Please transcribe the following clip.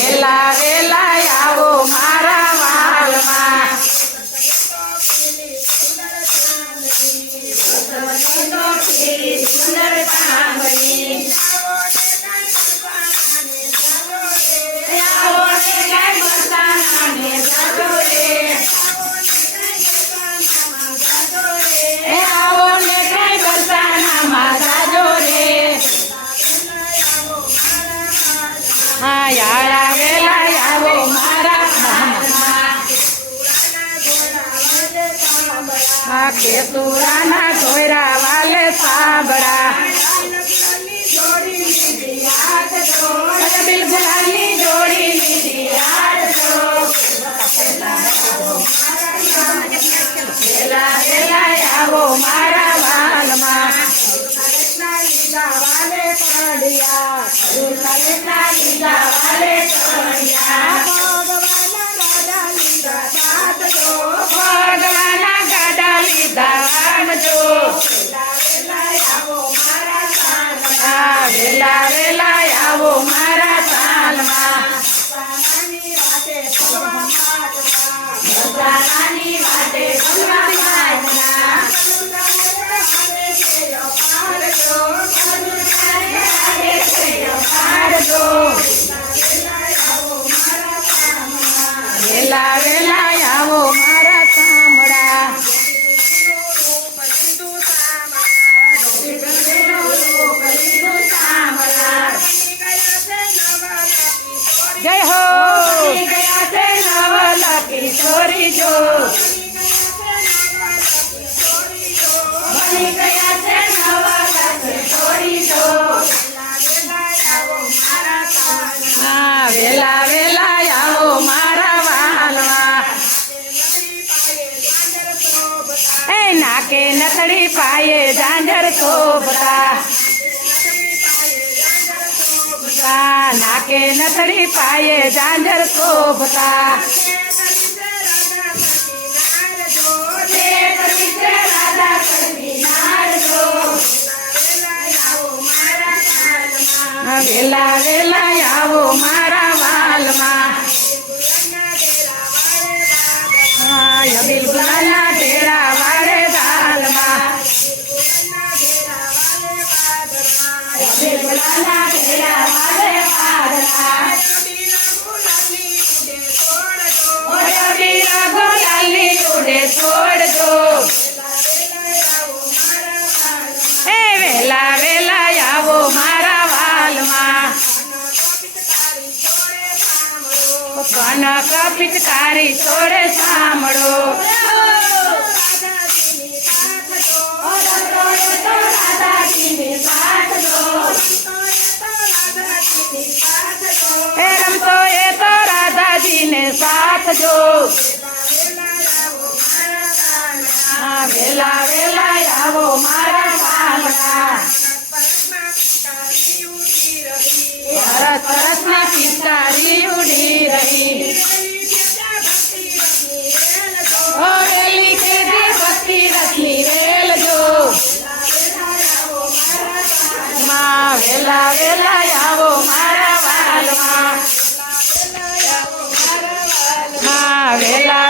વેલા વેલા આવો મારા વાલમાં સુંદર ચાંદની આવો ને જય બરસાનાને જાજો રે આવો ને જય બરસાનામાં જાજો રે હા યાળા વેલા આવો મારા હા કેતુરાના ધોયરા વાલે સાંભળા બિલગુલાની જોડી લીધી વેલા વેલા આવો મારા વાલમાં વાલે કરડિયા વાલે કરડિયા ભગવાના ગાડા લીધા વાણજો વેલા વેલા આવો મારા સાલમાં બધાની વાટે વેલા વેલા આવો મારા સામડા જય હો ગયા છે નવલા કિશોરી જો બની ગયા છે નવલા કિશોરી જો હા વેલા વેલા આવો મારા વાલમાં એ નાકે નથડી પાયે ઝાંઝર શોભતા નાકે નથડી પાયે ઝાંઝર શોભતા વેલા વેલા આવો મારા વાલમાં બિલગુલાના ઢેરા વાળે દાલમાં બિલગુલાના ઢેરા વાળે પાદરા ગુલાલી ઉડે છોડજો એ વેલા વેલા આવો મારા વાલમાં કનક પિચકારી છોડે સાંભળો એ રમતો એ તો રાધાજીને સાથ જો હા વેલા વેલા આવો મારા વાલમાં સરસ સરસ ના પિચકારી ઉડી રહી ઓ રેલી કે દી ભક્તિ રસની રેલ જો માં વેલા વેલા આવો મારા વાલમાં માં વેલા